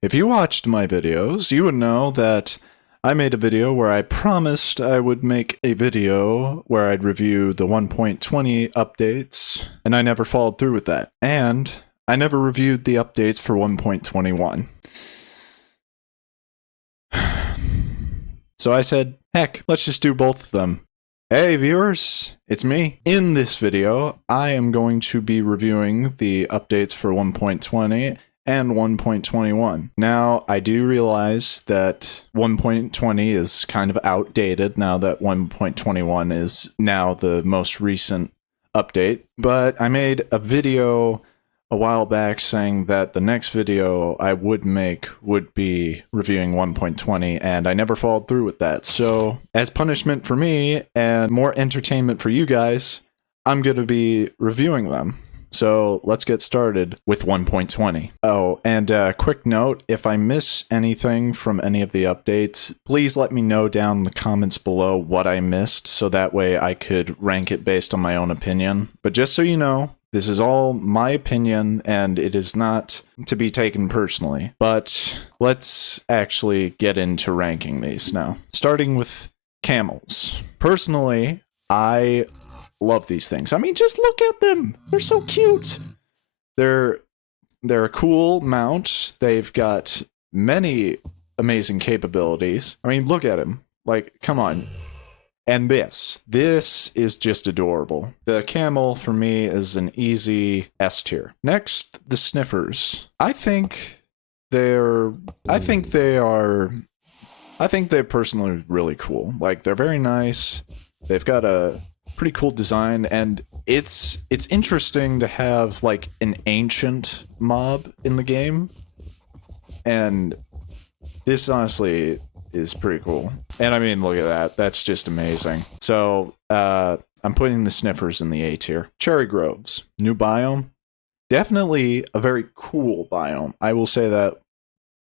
If you watched my videos, you would know that I made a video where I promised I would make a video where I'd review the 1.20 updates, and I never followed through with that. And I never reviewed the updates for 1.21. So I said, heck, let's just do both of them. Hey viewers, it's me. In this video, I am going to be reviewing the updates for 1.20 and 1.21. Now, I do realize that 1.20 is kind of outdated now that 1.21 is now the most recent update, but I made a video a while back saying that the next video I would make would be reviewing 1.20, and I never followed through with that. So, as punishment for me and more entertainment for you guys, I'm going to be reviewing them. So let's get started with 1.20. Oh, and a quick note, if I miss anything from any of the updates, please let me know down in the comments below what I missed, so that way I could rank it based on my own opinion. But just so you know, this is all my opinion, and it is not to be taken personally. But let's actually get into ranking these now. Starting with camels. Personally, I love these things. I mean, just look at them. They're so cute. They're a cool mount. They've got many amazing capabilities. I mean, look at him. Like, come on. And this is just adorable. The camel for me is an easy S tier. Next, the sniffers. I think they're personally really cool. Like, they're very nice. They've got a pretty cool design, and it's interesting to have like an ancient mob in the game, and this honestly is pretty cool. And I mean, look at that. That's just amazing. So I'm putting the sniffers in the A tier. Cherry groves, new biome, definitely a very cool biome. I will say that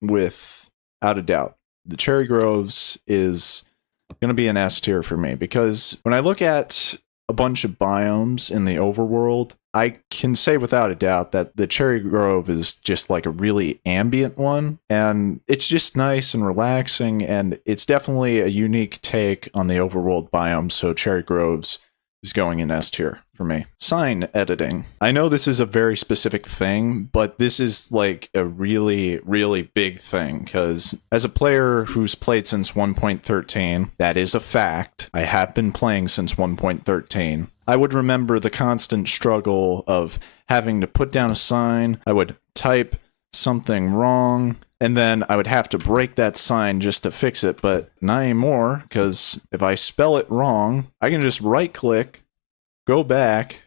without a doubt. The cherry groves is going to be an S tier for me, because when I look at a bunch of biomes in the overworld, I can say without a doubt that the cherry grove is just like a really ambient one, and it's just nice and relaxing, and it's definitely a unique take on the overworld biome. So cherry groves is going in S tier for me. Sign editing. I know this is a very specific thing, but this is like a really, really big thing, because as a player who's played since 1.13, that is a fact. I have been playing since 1.13. I would remember the constant struggle of having to put down a sign. I would type something wrong, and then I would have to break that sign just to fix it, but not anymore, because if I spell it wrong, I can just right-click, go back,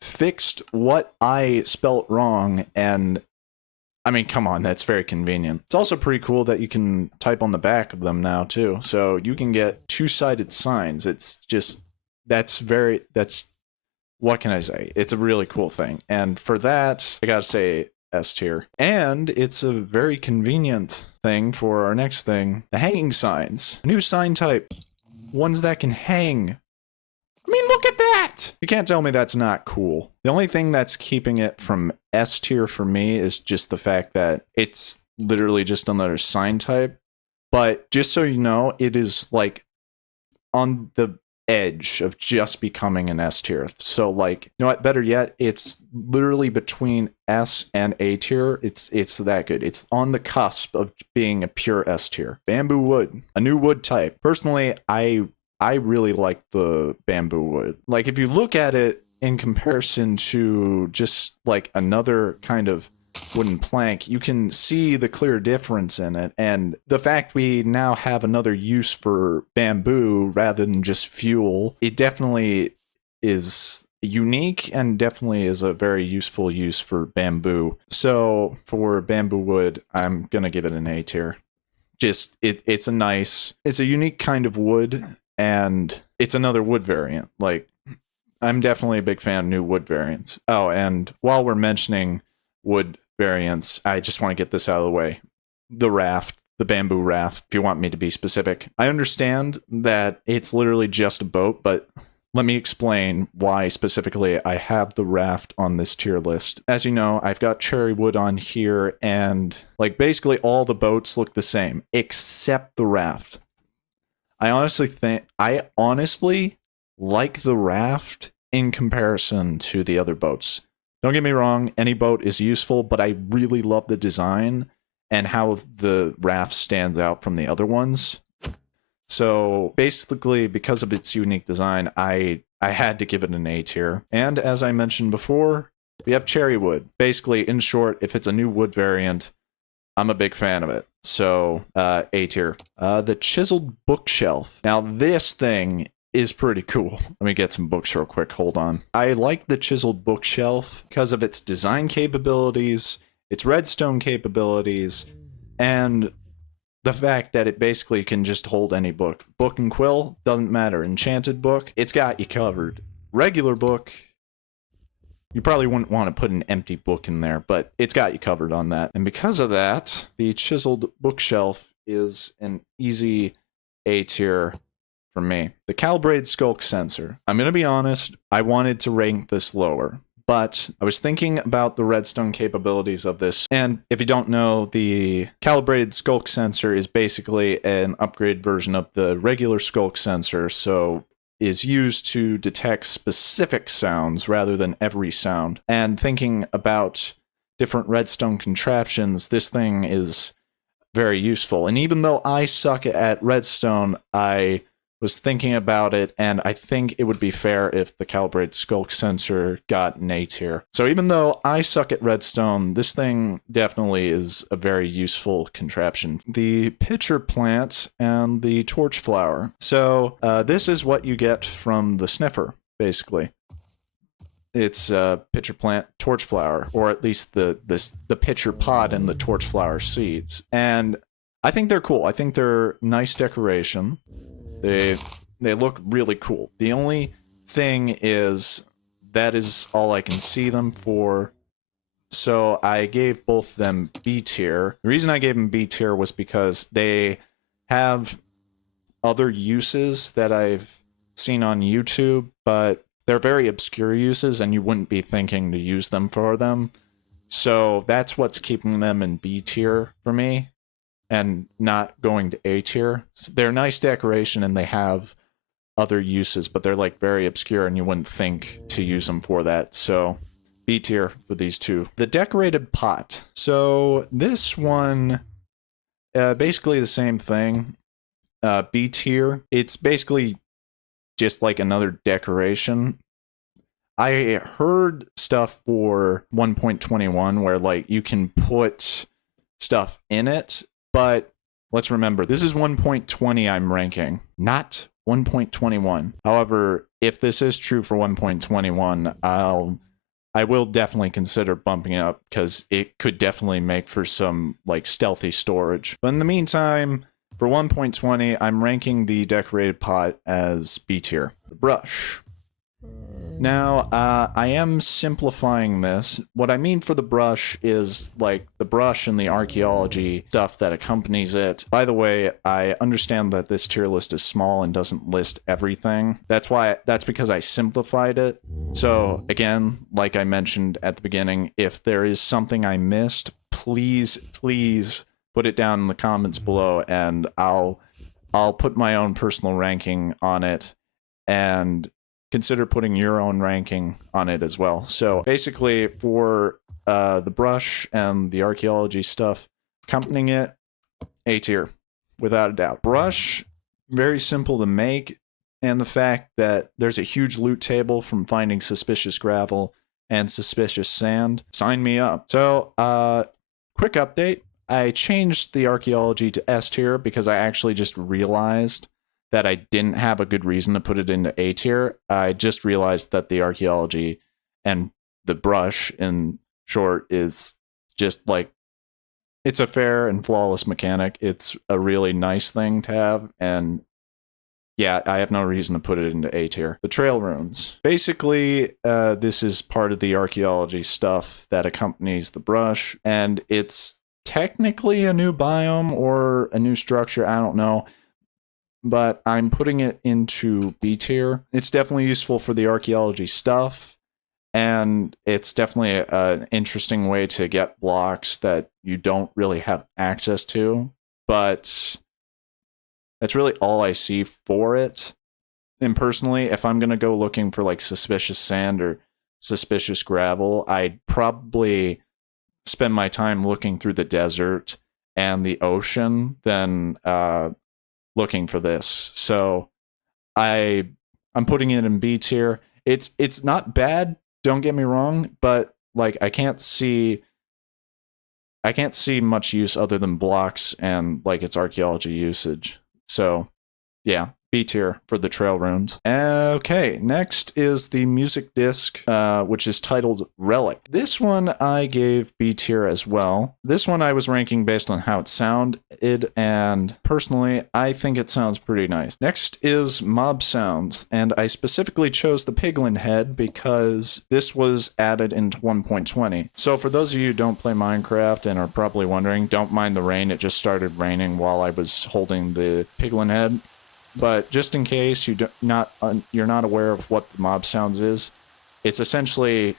fixed what I spelt wrong, and I mean, come on, that's very convenient. It's also pretty cool that you can type on the back of them now, too, so you can get two-sided signs. It's just, that's what can I say? It's a really cool thing, and for that, I gotta say, S tier. And it's a very convenient thing for our next thing, the hanging signs. A new sign type, ones that can hang. I mean, look at that! You can't tell me that's not cool. The only thing that's keeping it from S tier for me is just the fact that it's literally just another sign type. But just so you know, it is like on the edge of just becoming an S tier. So like, you know what, better yet, it's literally between S and A tier. It's that good. It's on the cusp of being a pure S tier. Bamboo wood, a new wood type. Personally, I really like the bamboo wood. Like, if you look at it in comparison to just like another kind of wooden plank, you can see the clear difference in it, and the fact we now have another use for bamboo rather than just fuel, it definitely is unique and definitely is a very useful use for bamboo. So for bamboo wood, I'm gonna give it an A tier. Just it's a unique kind of wood, and it's another wood variant. Like, I'm definitely a big fan of new wood variants. Oh, and while we're mentioning wood variants, I just want to get this out of the way. The raft, the bamboo raft, if you want me to be specific. I understand that it's literally just a boat, but let me explain why specifically I have the raft on this tier list. As you know, I've got cherry wood on here, and like basically all the boats look the same except the raft. I honestly like the raft in comparison to the other boats. Don't get me wrong, any boat is useful, but I really love the design and how the raft stands out from the other ones. So basically, because of its unique design, I had to give it an A tier. And as I mentioned before, we have cherry wood. Basically, in short, if it's a new wood variant, I'm a big fan of it. So A tier. The chiseled bookshelf. Now this thing is pretty cool. Let me get some books real quick. Hold on. I like the chiseled bookshelf because of its design capabilities, its redstone capabilities, and the fact that it basically can just hold any book. Book and quill, doesn't matter. Enchanted book, it's got you covered. Regular book, you probably wouldn't want to put an empty book in there, but it's got you covered on that. And because of that, the chiseled bookshelf is an easy A tier for me. The calibrated skulk sensor. I'm going to be honest, I wanted to rank this lower, but I was thinking about the redstone capabilities of this. And if you don't know, the calibrated skulk sensor is basically an upgrade version of the regular skulk sensor, so is used to detect specific sounds rather than every sound. And thinking about different redstone contraptions, this thing is very useful. And even though I suck at redstone, I was thinking about it, and I think it would be fair if the calibrated skulk sensor got an A tier. So even though I suck at redstone, this thing definitely is a very useful contraption. The pitcher plant and the torch flower. So this is what you get from the sniffer, basically. It's pitcher plant, torch flower, or at least the pitcher pod and the torch flower seeds. And I think they're cool. I think they're nice decoration. They look really cool. The only thing is that is all I can see them for. So I gave both of them B tier. The reason I gave them B tier was because they have other uses that I've seen on YouTube, but they're very obscure uses and you wouldn't be thinking to use them for them. So that's what's keeping them in B tier for me and not going to A tier. So they're nice decoration and they have other uses, but they're like very obscure and you wouldn't think to use them for that. So B tier for these two. The decorated pot. So this one, basically the same thing. B tier. It's basically just like another decoration. I heard stuff for 1.21 where like you can put stuff in it, but let's remember this is 1.20 I'm ranking, not 1.21. However, if this is true for 1.21, I will definitely consider bumping it up because it could definitely make for some like stealthy storage. But in the meantime, for 1.20, I'm ranking the decorated pot as B tier. The brush. Now, I am simplifying this. What I mean for the brush is like the brush and the archaeology stuff that accompanies it. By the way, I understand that this tier list is small and doesn't list everything. That's because I simplified it. So again, like I mentioned at the beginning, if there is something I missed, please put it down in the comments below and I'll put my own personal ranking on it and consider putting your own ranking on it as well. So basically for the brush and the archaeology stuff accompanying it, A tier, without a doubt. Brush, very simple to make, and the fact that there's a huge loot table from finding suspicious gravel and suspicious sand, sign me up. So quick update, I changed the archaeology to S tier because I actually just realized that I didn't have a good reason to put it into A tier. I just realized that the archaeology and the brush, in short, is just like, it's a fair and flawless mechanic. It's a really nice thing to have, and yeah, I have no reason to put it into A tier. The trail runes. Basically, this is part of the archaeology stuff that accompanies the brush, and it's technically a new biome or a new structure, I don't know. but I'm putting it into B tier. It's definitely useful for the archaeology stuff, and it's definitely an interesting way to get blocks that you don't really have access to, but that's really all I see for it. And personally, if I'm going to go looking for like suspicious sand or suspicious gravel, I'd probably spend my time looking through the desert and the ocean than looking for this. So I'm putting it in B tier. It's not bad, don't get me wrong, but like I can't see much use other than blocks and like its archaeology usage. So yeah, B tier for the trail runes. Okay, next is the music disc, which is titled Relic. This one I gave B tier as well. This one I was ranking based on how it sounded, and personally, I think it sounds pretty nice. Next is Mob Sounds, and I specifically chose the Piglin head because this was added into 1.20. So for those of you who don't play Minecraft and are probably wondering, don't mind the rain, it just started raining while I was holding the Piglin head. But just in case you're not aware of what the mob sounds is, it's essentially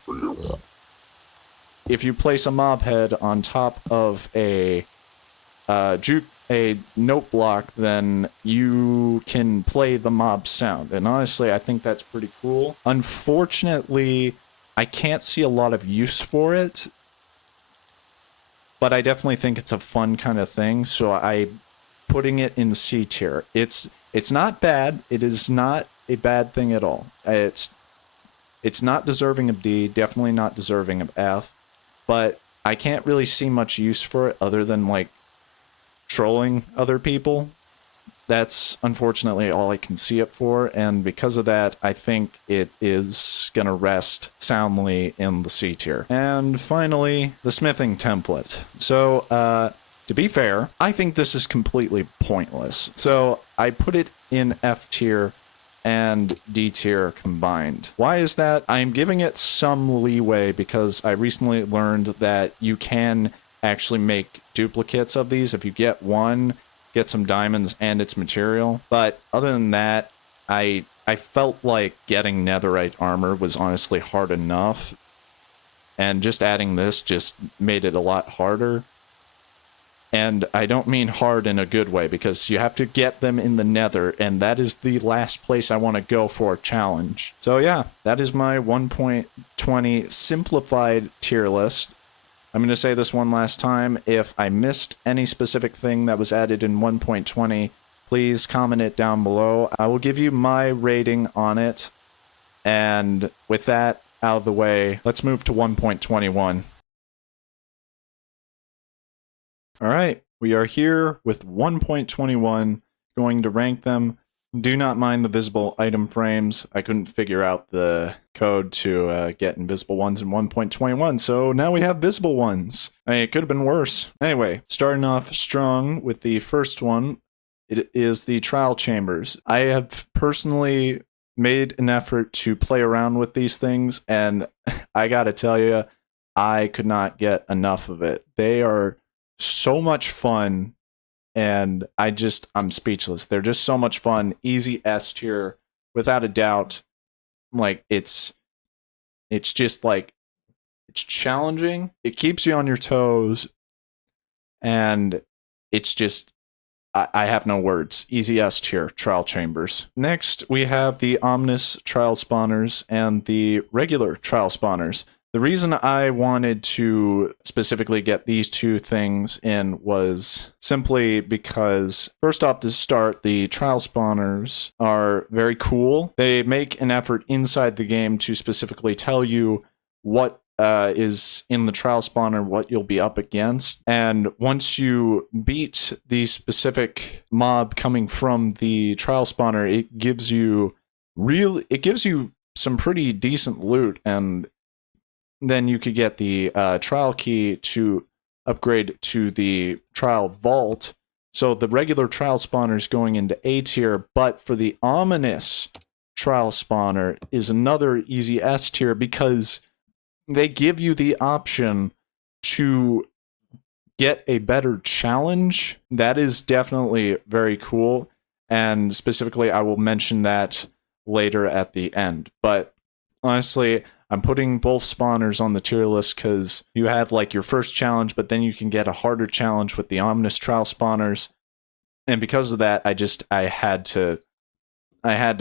if you place a mob head on top of a note block, then you can play the mob sound. And honestly, I think that's pretty cool. Unfortunately, I can't see a lot of use for it, but I definitely think it's a fun kind of thing. So I'm putting it in C tier. It's not bad. It is not a bad thing at all. It's not deserving of D, definitely not deserving of F, but I can't really see much use for it other than like trolling other people. That's unfortunately all I can see it for, and because of that, I think it is gonna rest soundly in the C tier. And finally, the smithing template. So, to be fair, I think this is completely pointless. So I put it in F tier and D tier combined. Why is that? I'm giving it some leeway because I recently learned that you can actually make duplicates of these. If you get one, get some diamonds and its material. But other than that, I felt like getting netherite armor was honestly hard enough. And just adding this just made it a lot harder. And I don't mean hard in a good way, because you have to get them in the nether, and that is the last place I want to go for a challenge. So yeah, that is my 1.20 simplified tier list. I'm going to say this one last time. If I missed any specific thing that was added in 1.20, please comment it down below. I will give you my rating on it. And with that out of the way, let's move to 1.21. All right, we are here with 1.21, going to rank them. Do not mind the visible item frames. I couldn't figure out the code to get invisible ones in 1.21, so now we have visible ones. I mean, it could have been worse. Anyway, starting off strong with the first one, it is the trial chambers. I have personally made an effort to play around with these things, and I gotta tell you, I could not get enough of it. They are so much fun, and I'm speechless. They're just so much fun. Easy S tier without a doubt. Like it's just like, it's challenging, it keeps you on your toes, and it's just, I have no words. Easy S tier trial chambers. Next we have the ominous trial spawners and the regular trial spawners. The reason I wanted to specifically get these two things in was simply because, first off to start, the trial spawners are very cool. They make an effort inside the game to specifically tell you what is in the trial spawner, what you'll be up against. And once you beat the specific mob coming from the trial spawner, it gives you some pretty decent loot, and then you could get the trial key to upgrade to the trial vault. So the regular trial spawner is going into A tier, but for the ominous trial spawner is another easy S tier, because they give you the option to get a better challenge. That is definitely very cool. And specifically, I will mention that later at the end. But honestly, I'm putting both spawners on the tier list because you have like your first challenge, but then you can get a harder challenge with the ominous trial spawners. And because of that, I had to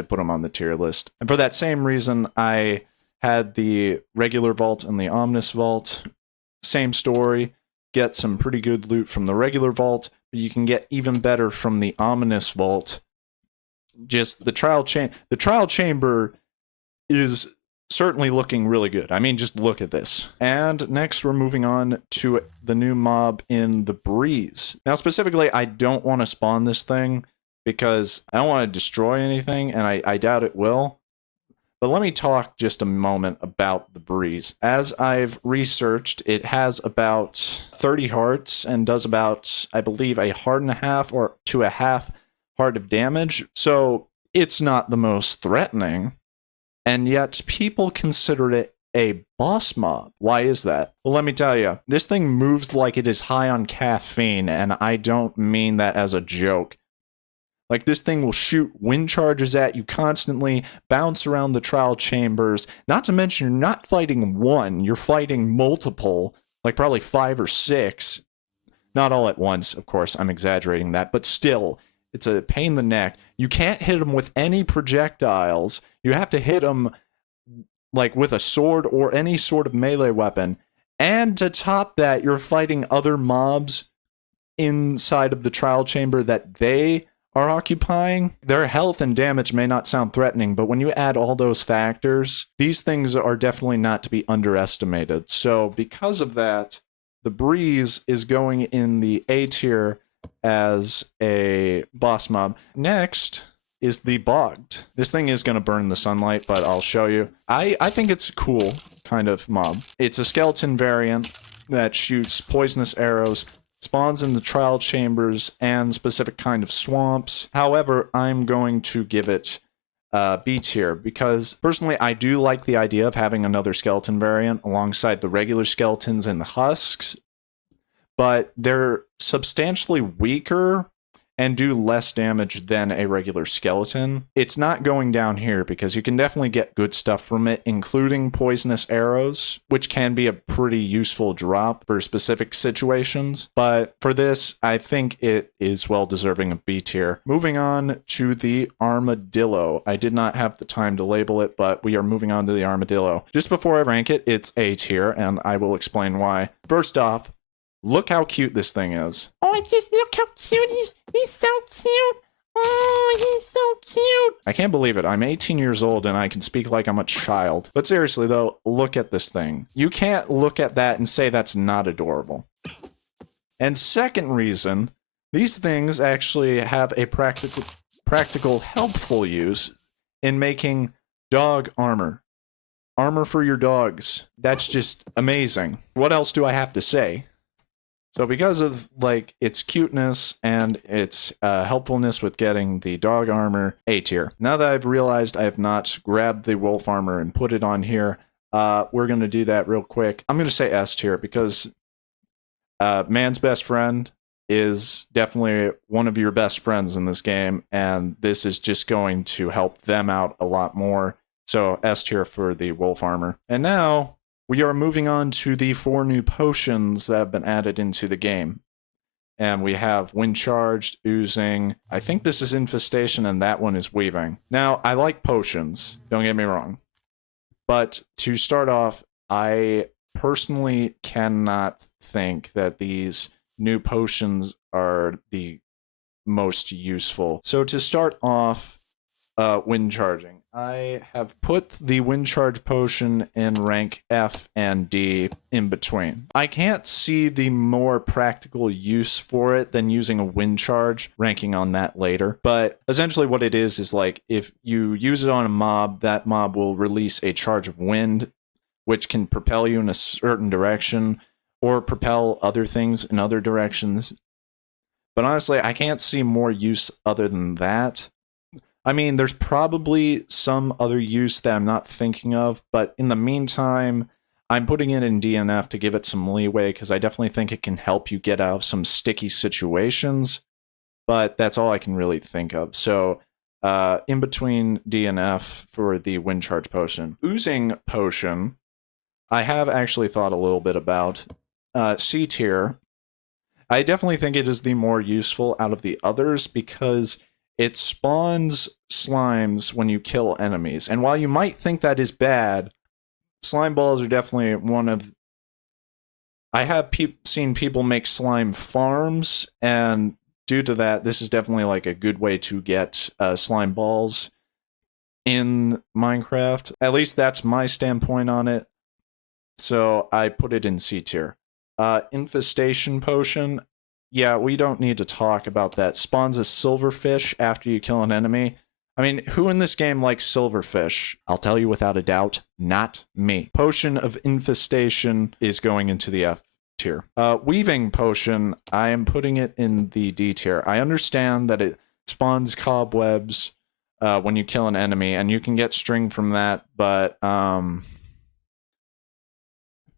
put them on the tier list. And for that same reason, I had the regular vault and the ominous vault. Same story. Get some pretty good loot from the regular vault, but you can get even better from the ominous vault. Just the trial chamber is certainly looking really good. I mean, just look at this. And next, we're moving on to the new mob in the breeze. Now, specifically, I don't want to spawn this thing because I don't want to destroy anything, and I doubt it will. But let me talk just a moment about the breeze. As I've researched, it has about 30 hearts and does about, I believe, a heart and a half or to a half heart of damage. So it's not the most threatening. And yet people consider it a boss mob. Why is that? Well, let me tell you, this thing moves like it is high on caffeine, and I don't mean that as a joke. Like, this thing will shoot wind charges at you constantly, bounce around the trial chambers. Not to mention, you're not fighting one, you're fighting multiple, like probably 5 or 6. Not all at once, of course, I'm exaggerating that, but still, it's a pain in the neck. You can't hit them with any projectiles. You have to hit them, like, with a sword or any sort of melee weapon. And to top that, you're fighting other mobs inside of the trial chamber that they are occupying. Their health and damage may not sound threatening, but when you add all those factors, these things are definitely not to be underestimated. So because of that, the breeze is going in the A tier as a boss mob. Next is the bogged. This thing is going to burn the sunlight, but I'll show you. I think it's a cool kind of mob. It's a skeleton variant that shoots poisonous arrows, spawns in the trial chambers and specific kind of swamps. However, I'm going to give it B tier because personally I do like the idea of having another skeleton variant alongside the regular skeletons and the husks, but they're substantially weaker and do less damage than a regular skeleton. It's not going down here because you can definitely get good stuff from it, including poisonous arrows, which can be a pretty useful drop for specific situations. But for this, I think it is well deserving of B tier. Moving on to the armadillo. I did not have the time to label it, but we are moving on to the armadillo. Just before I rank it, it's A tier, and I will explain why. First off, look how cute this thing is. Oh, just look how cute he's so cute. Oh, he's so cute. I can't believe it. I'm 18 years old and I can speak like I'm a child. But seriously though, look at this thing. You can't look at that and say that's not adorable. And second reason, these things actually have a practical helpful use in making dog armor. Armor for your dogs. That's just amazing. What else do I have to say? So because of like its cuteness and its helpfulness with getting the dog armor, A tier. Now that I've realized I have not grabbed the wolf armor and put it on here, we're going to do that real quick. I'm going to say S tier because man's best friend is definitely one of your best friends in this game, and this is just going to help them out a lot more. So S tier for the wolf armor. And now we are moving on to the 4 new potions that have been added into the game. And we have Wind Charged, Oozing. I think this is Infestation, and that one is Weaving. Now, I like potions, don't get me wrong. But to start off, I personally cannot think that these new potions are the most useful. So to start off, Wind Charging. I have put the Wind Charge potion in rank F and D in between. I can't see the more practical use for it than using a Wind Charge, ranking on that later. But essentially what it is like if you use it on a mob, that mob will release a charge of wind, which can propel you in a certain direction or propel other things in other directions. But honestly, I can't see more use other than that. I mean, there's probably some other use that I'm not thinking of, but in the meantime, I'm putting it in DNF to give it some leeway because I definitely think it can help you get out of some sticky situations. but that's all I can really think of. So in between D and F for the wind charge potion. Oozing potion, I have actually thought a little bit about. C tier, I definitely think it is the more useful out of the others because it spawns slimes when you kill enemies. And while you might think that is bad, slime balls are definitely one of... I have seen people make slime farms, and due to that, this is definitely like a good way to get slime balls in Minecraft. At least that's my standpoint on it. So I put it in C tier. Infestation potion. Yeah, we don't need to talk about that. Spawns a silverfish after you kill an enemy. I mean, who in this game likes silverfish? I'll tell you without a doubt, not me. Potion of infestation is going into the F tier. Weaving potion, I am putting it in the D tier. I understand that it spawns cobwebs when you kill an enemy, and you can get string from that, but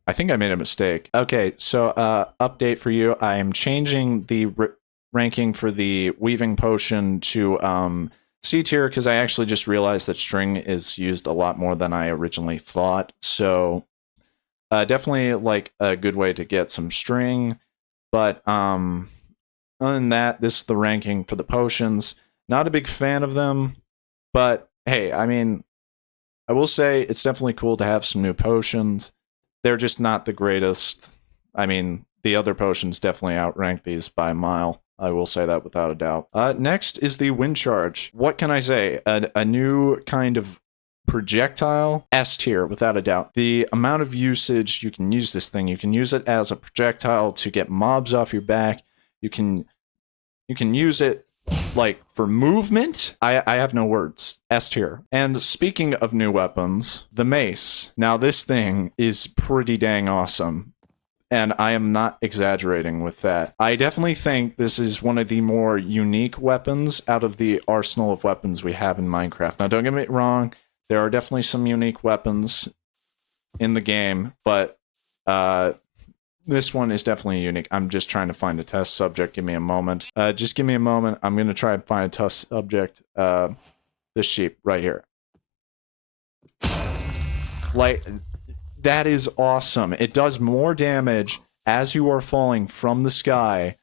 I think I made a mistake. Okay, so update for you. I am changing the ranking for the weaving potion to C tier because I actually just realized that string is used a lot more than I originally thought. So definitely like a good way to get some string. But other than that, this is the ranking for the potions. Not a big fan of them, but hey, I mean, I will say it's definitely cool to have some new potions. They're just not the greatest. I mean, the other potions definitely outrank these by a mile. I will say that without a doubt. Next is the wind charge. What can I say? A new kind of projectile. S tier, without a doubt. The amount of usage you can use this thing. You can use it as a projectile to get mobs off your back. You can use it like for movement. I have no words. S tier. And speaking of new weapons, the mace. Now this thing is pretty dang awesome, and I am not exaggerating with that. I definitely think this is one of the more unique weapons out of the arsenal of weapons we have in Minecraft. Now don't get me wrong, there are definitely some unique weapons in the game, but this one is definitely unique. I'm just trying to find a test subject. Give me a moment. Just give me a moment. I'm going to try and find a test subject. This sheep right here. Like, that is awesome. It does more damage as you are falling from the sky,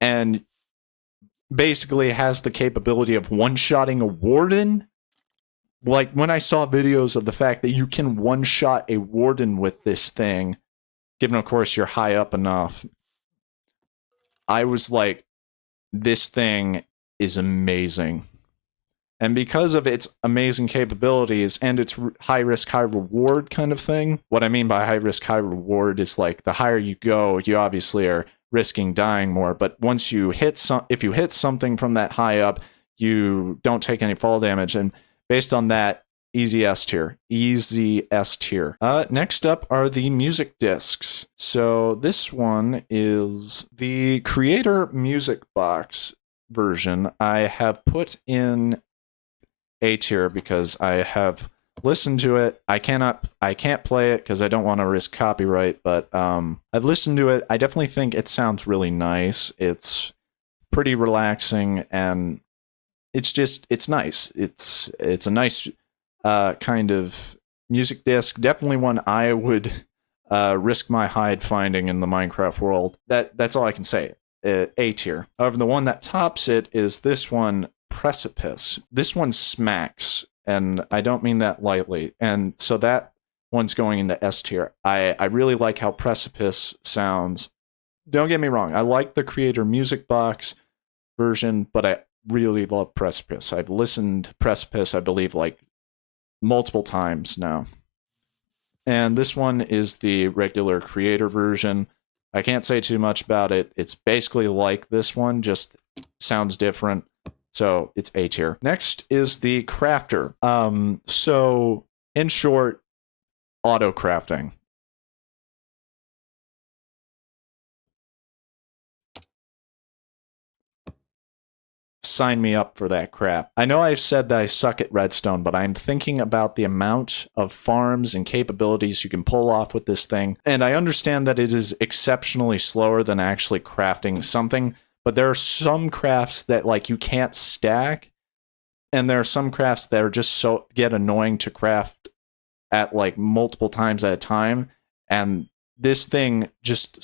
and basically has the capability of one-shotting a warden. Like, when I saw videos of the fact that you can one-shot a warden with this thing, given, of course, you're high up enough, I was like, this thing is amazing. And because of its amazing capabilities and its high risk, high reward kind of thing, what I mean by high risk, high reward is like the higher you go, you obviously are risking dying more. But once you hit if you hit something from that high up, you don't take any fall damage. And based on that, easy S tier. Easy S tier. Next up are the music discs. So this one is the creator music box version. I have put in A tier because I have listened to it. I can't play it because I don't want to risk copyright, but I've listened to it. I definitely think it sounds really nice. It's pretty relaxing, and it's nice. It's a nice kind of music disc. Definitely one I would risk my hide finding in the Minecraft world. That's all I can say. A tier. However, the one that tops it is this one, Precipice. This one smacks, and I don't mean that lightly. And so that one's going into S tier. I really like how Precipice sounds. Don't get me wrong, I like the creator music box version, but I really love Precipice. I've listened to Precipice, I believe, like multiple times now. And this one is the regular creator version. I can't say too much about it. It's basically like this one, just sounds different. So it's A tier. Next is the crafter. So in short, auto crafting. Sign me up for that crap. I know I've said that I suck at redstone, but I'm thinking about the amount of farms and capabilities you can pull off with this thing. And I understand that it is exceptionally slower than actually crafting something, but there are some crafts that like you can't stack, and there are some crafts that are just so get annoying to craft at like multiple times at a time, and this thing just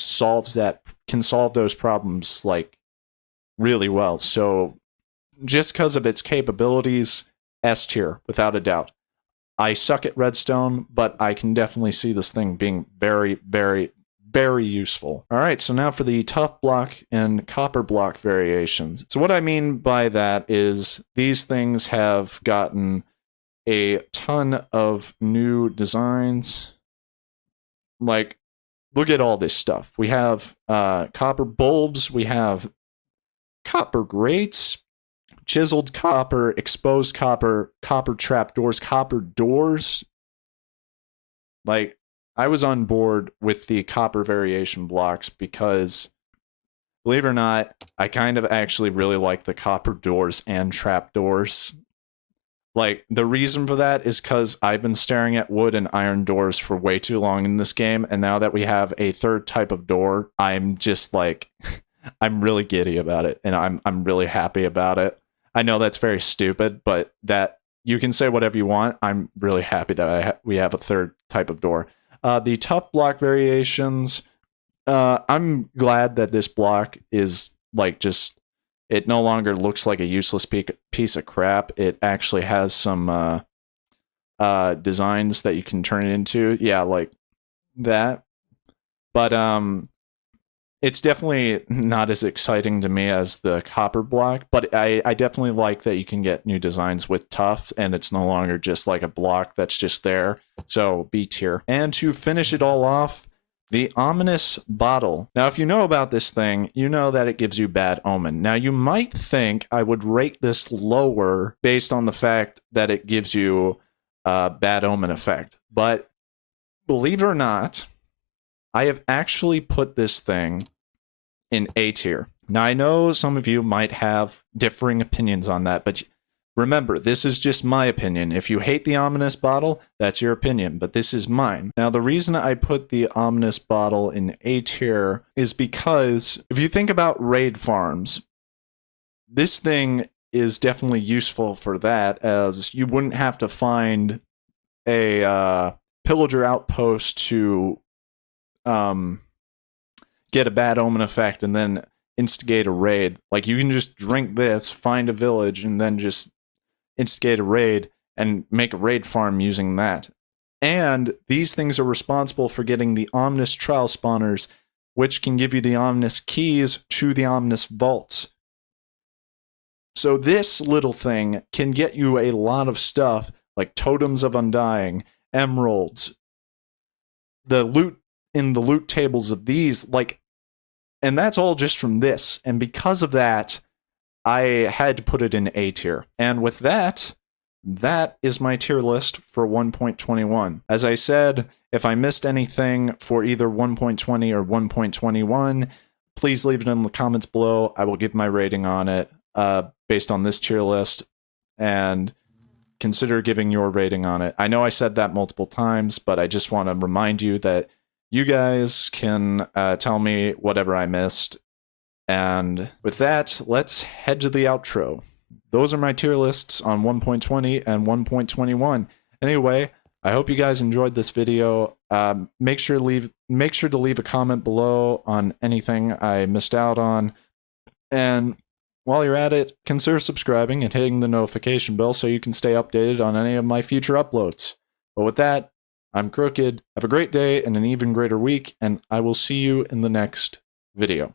can solve those problems like really well. So just because of its capabilities, S tier without a doubt. I suck at redstone, but I can definitely see this thing being very, very, very useful. All right, so now for the tough block and copper block variations. So what I mean by that is these things have gotten a ton of new designs. Like, look at all this stuff. We have copper bulbs, we have copper grates, chiseled copper, exposed copper, copper trapdoors, copper doors. Like, I was on board with the copper variation blocks because, believe it or not, I kind of actually really like the copper doors and trapdoors. Like, the reason for that is because I've been staring at wood and iron doors for way too long in this game, and now that we have a third type of door, I'm just like, I'm really giddy about it, and I'm really happy about it. I know that's very stupid, but that you can say whatever you want. I'm really happy that we have a third type of door. The tough block variations, I'm glad that this block is like just, it no longer looks like a useless piece of crap. It actually has some designs that you can turn it into. Yeah, like that. But it's definitely not as exciting to me as the copper block, but I definitely like that you can get new designs with tough, and it's no longer just like a block that's just there. So B tier. And to finish it all off, the ominous bottle. Now, if you know about this thing, you know that it gives you bad omen. Now, you might think I would rate this lower based on the fact that it gives you a bad omen effect, but believe it or not, I have actually put this thing in A tier. Now, I know some of you might have differing opinions on that, but remember, this is just my opinion. If you hate the ominous bottle, that's your opinion, but this is mine. Now, the reason I put the ominous bottle in A tier is because if you think about raid farms, this thing is definitely useful for that, as you wouldn't have to find a pillager outpost to get a bad omen effect and then instigate a raid. Like, you can just drink this, find a village, and then just instigate a raid and make a raid farm using that. And these things are responsible for getting the ominous trial spawners, which can give you the ominous keys to the ominous vaults. So this little thing can get you a lot of stuff like totems of undying, emeralds, the loot in the loot tables of these, like, and that's all just from this. And because of that, I had to put it in A tier. And with that, that is my tier list for 1.21. As I said, if I missed anything for either 1.20 or 1.21, please leave it in the comments below. I will give my rating on it based on this tier list, and consider giving your rating on it. I know I said that multiple times, but I just want to remind you that you guys can tell me whatever I missed. And with that, let's head to the outro. Those are my tier lists on 1.20 and 1.21. Anyway, I hope you guys enjoyed this video. Make sure to leave a comment below on anything I missed out on. And while you're at it, consider subscribing and hitting the notification bell so you can stay updated on any of my future uploads. But with that, I'm Crooked. Have a great day and an even greater week, and I will see you in the next video.